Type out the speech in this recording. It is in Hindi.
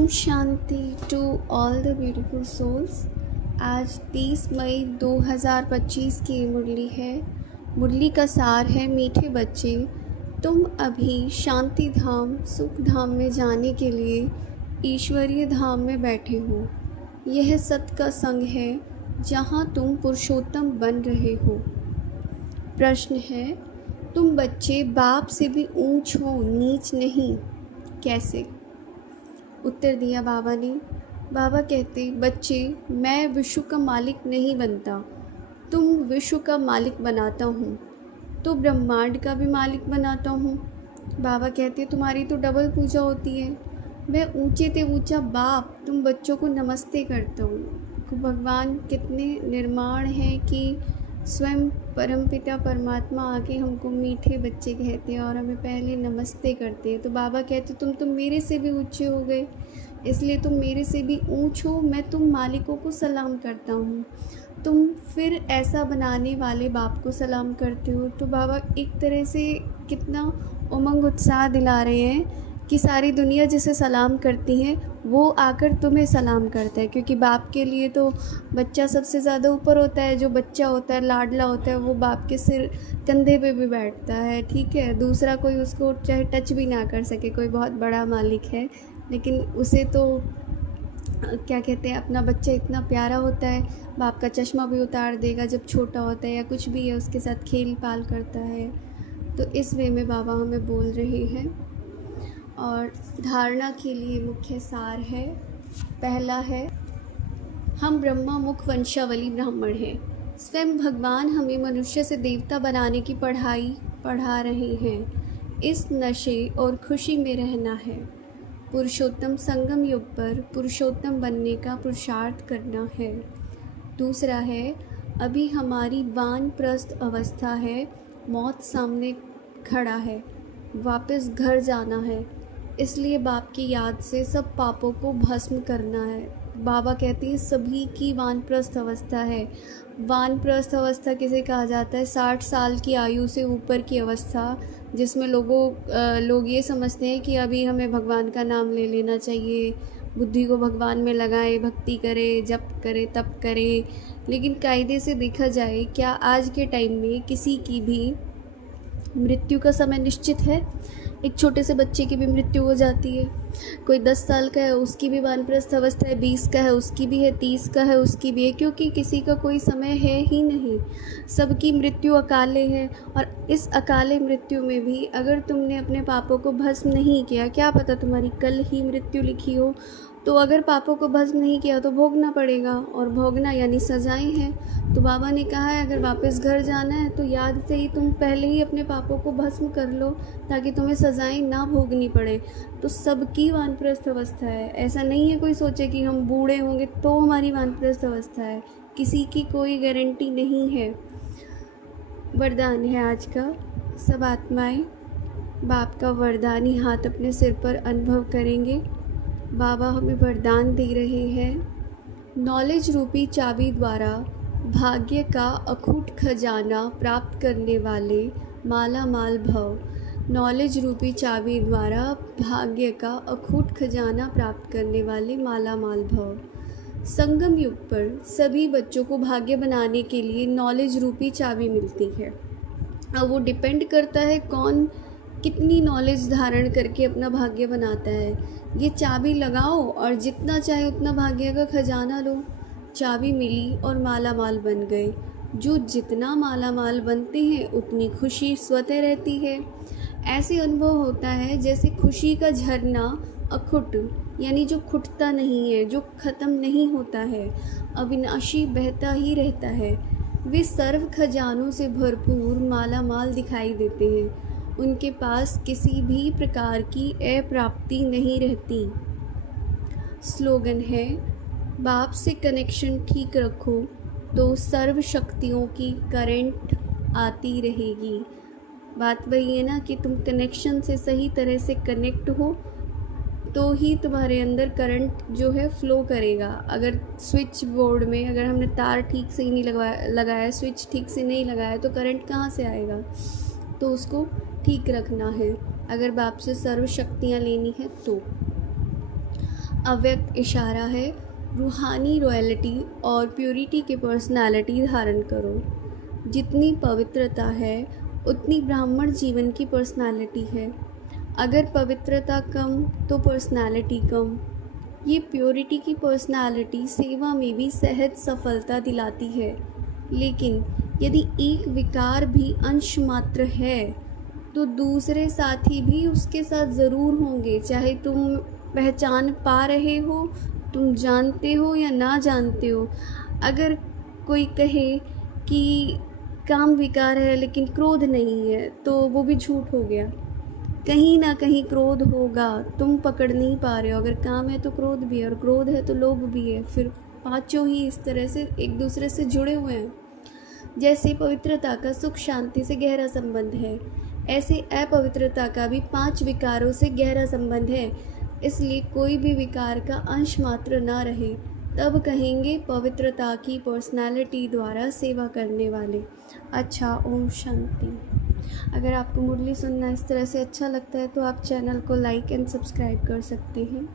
ओम शांति to all the beautiful souls. आज 30 मई 2025 की मुरली है। मुरली का सार है, मीठे बच्चे, तुम अभी शांति धाम सुख धाम में जाने के लिए ईश्वरीय धाम में बैठे हो। यह सत का संग है जहाँ तुम पुरुषोत्तम बन रहे हो। प्रश्न है, तुम बच्चे बाप से भी ऊंच हो, नीच नहीं, कैसे? उत्तर दिया बाबा ने। बाबा कहते, बच्चे, मैं विश्व का मालिक नहीं बनता, तुम विश्व का मालिक बनाता हूँ, तो ब्रह्मांड का भी मालिक बनाता हूँ। बाबा कहते, तुम्हारी तो डबल पूजा होती है। मैं ऊंचे ते ऊंचा बाप तुम बच्चों को नमस्ते करता हूँ। भगवान कितने निर्माण हैं कि स्वयं परमपिता परमात्मा आके हमको मीठे बच्चे कहते हैं और हमें पहले नमस्ते करते हैं। तो बाबा कहते, तुम मेरे से भी ऊंचे हो गए, इसलिए तुम मेरे से भी ऊंच हो। मैं तुम मालिकों को सलाम करता हूँ, तुम फिर ऐसा बनाने वाले बाप को सलाम करते हो। तो बाबा एक तरह से कितना उमंग उत्साह दिला रहे हैं कि सारी दुनिया जिसे सलाम करती है वो आकर तुम्हें सलाम करता है, क्योंकि बाप के लिए तो बच्चा सबसे ज़्यादा ऊपर होता है। जो बच्चा होता है, लाडला होता है, वो बाप के सिर कंधे पे भी बैठता है। ठीक है, दूसरा कोई उसको चाहे टच भी ना कर सके, कोई बहुत बड़ा मालिक है, लेकिन उसे तो क्या कहते हैं, अपना बच्चा इतना प्यारा होता है, बाप का चश्मा भी उतार देगा जब छोटा होता है, या कुछ भी है उसके साथ खेल पाल करता है। तो इस वे में बाबा हमें बोल रहे हैं। और धारणा के लिए मुख्य सार है, पहला है, हम ब्रह्मा मुख वंशावली ब्राह्मण हैं। स्वयं भगवान हमें मनुष्य से देवता बनाने की पढ़ाई पढ़ा रहे हैं। इस नशे और खुशी में रहना है। पुरुषोत्तम संगम युग पर पुरुषोत्तम बनने का पुरुषार्थ करना है। दूसरा है, अभी हमारी वानप्रस्थ अवस्था है, मौत सामने खड़ा है, वापस घर जाना है, इसलिए बाप की याद से सब पापों को भस्म करना है। बाबा कहते हैं सभी की वानप्रस्थ अवस्था है। वानप्रस्थ अवस्था किसे कहा जाता है? 60 साल की आयु से ऊपर की अवस्था, जिसमें लोग ये समझते हैं कि अभी हमें भगवान का नाम ले लेना चाहिए, बुद्धि को भगवान में लगाए, भक्ति करे, जप करे, तप करे। लेकिन कायदे से देखा जाए, क्या आज के टाइम में किसी की भी मृत्यु का समय निश्चित है? एक छोटे से बच्चे की भी मृत्यु हो जाती है। कोई 10 साल का है, उसकी भी वानप्रस्थ अवस्था है, 20 का है उसकी भी है, 30 का है उसकी भी है, क्योंकि किसी का कोई समय है ही नहीं। सबकी मृत्यु अकाले है। और इस अकाले मृत्यु में भी अगर तुमने अपने पापों को भस्म नहीं किया, क्या पता तुम्हारी कल ही मृत्यु लिखी हो, तो अगर पापों को भस्म नहीं किया तो भोगना पड़ेगा, और भोगना यानी सजाएं हैं। तो बाबा ने कहा है, अगर वापस घर जाना है तो याद से ही तुम पहले ही अपने पापों को भस्म कर लो, ताकि तुम्हें सजाएं ना भोगनी पड़े। तो सबकी वानप्रस्थ अवस्था है। ऐसा नहीं है कोई सोचे कि हम बूढ़े होंगे तो हमारी वानप्रस्थ अवस्था है, किसी की कोई गारंटी नहीं है। वरदान है आज का, सब आत्माएं बाप का वरदानी हाथ अपने सिर पर अनुभव करेंगे। बाबा हमें वरदान दे रहे हैं, नॉलेज रूपी चाबी द्वारा भाग्य का अखूट खजाना प्राप्त करने वाले माला माल भव। नॉलेज रूपी चाबी द्वारा भाग्य का अखूट खजाना प्राप्त करने वाले माला माल भव। संगम युग पर सभी बच्चों को भाग्य बनाने के लिए नॉलेज रूपी चाबी मिलती है। अब वो डिपेंड करता है कौन कितनी नॉलेज धारण करके अपना भाग्य बनाता है। ये चाबी लगाओ और जितना चाहे उतना भाग्य का खजाना लो। चाबी मिली और माला माल बन गए। जो जितना माला माल बनते हैं उतनी खुशी स्वतः रहती है। ऐसे अनुभव होता है जैसे खुशी का झरना अखुट, यानी जो खुटता नहीं है, जो ख़त्म नहीं होता है, अविनाशी बहता ही रहता है। वे सर्व खजानों से भरपूर माला माल दिखाई देते हैं। उनके पास किसी भी प्रकार की अप्राप्ति नहीं रहती। स्लोगन है, बाप से कनेक्शन ठीक रखो तो सर्व शक्तियों की करंट आती रहेगी। बात वही है ना कि तुम कनेक्शन से सही तरह से कनेक्ट हो तो ही तुम्हारे अंदर करंट जो है फ़्लो करेगा। अगर स्विच बोर्ड में अगर हमने तार ठीक से ही नहीं लगाया, स्विच ठीक से नहीं लगाया, तो करंट कहाँ से आएगा? तो उसको ठीक रखना है अगर बाप से सर्व शक्तियाँ लेनी है तो। अव्यक्त इशारा है, रूहानी रॉयल्टी और प्योरिटी की पर्सनालिटी धारण करो। जितनी पवित्रता है उतनी ब्राह्मण जीवन की पर्सनालिटी है। अगर पवित्रता कम तो पर्सनालिटी कम। ये प्योरिटी की पर्सनालिटी सेवा में भी सहज सफलता दिलाती है। लेकिन यदि एक विकार भी अंश मात्र है तो दूसरे साथी भी उसके साथ ज़रूर होंगे, चाहे तुम पहचान पा रहे हो, तुम जानते हो या ना जानते हो। अगर कोई कहे कि काम विकार है लेकिन क्रोध नहीं है तो वो भी झूठ हो गया। कहीं ना कहीं क्रोध होगा, तुम पकड़ नहीं पा रहे हो। अगर काम है तो क्रोध भी है, और क्रोध है तो लोभ भी है। फिर पांचों ही इस तरह से एक दूसरे से जुड़े हुए हैं। जैसे पवित्रता का सुख शांति से गहरा संबंध है, ऐसे अपवित्रता का भी 5 विकारों से गहरा संबंध है। इसलिए कोई भी विकार का अंश मात्र ना रहे तब कहेंगे पवित्रता की पर्सनालिटी द्वारा सेवा करने वाले। अच्छा, ओम शांति। अगर आपको मुरली सुनना इस तरह से अच्छा लगता है तो आप चैनल को लाइक एंड सब्सक्राइब कर सकते हैं।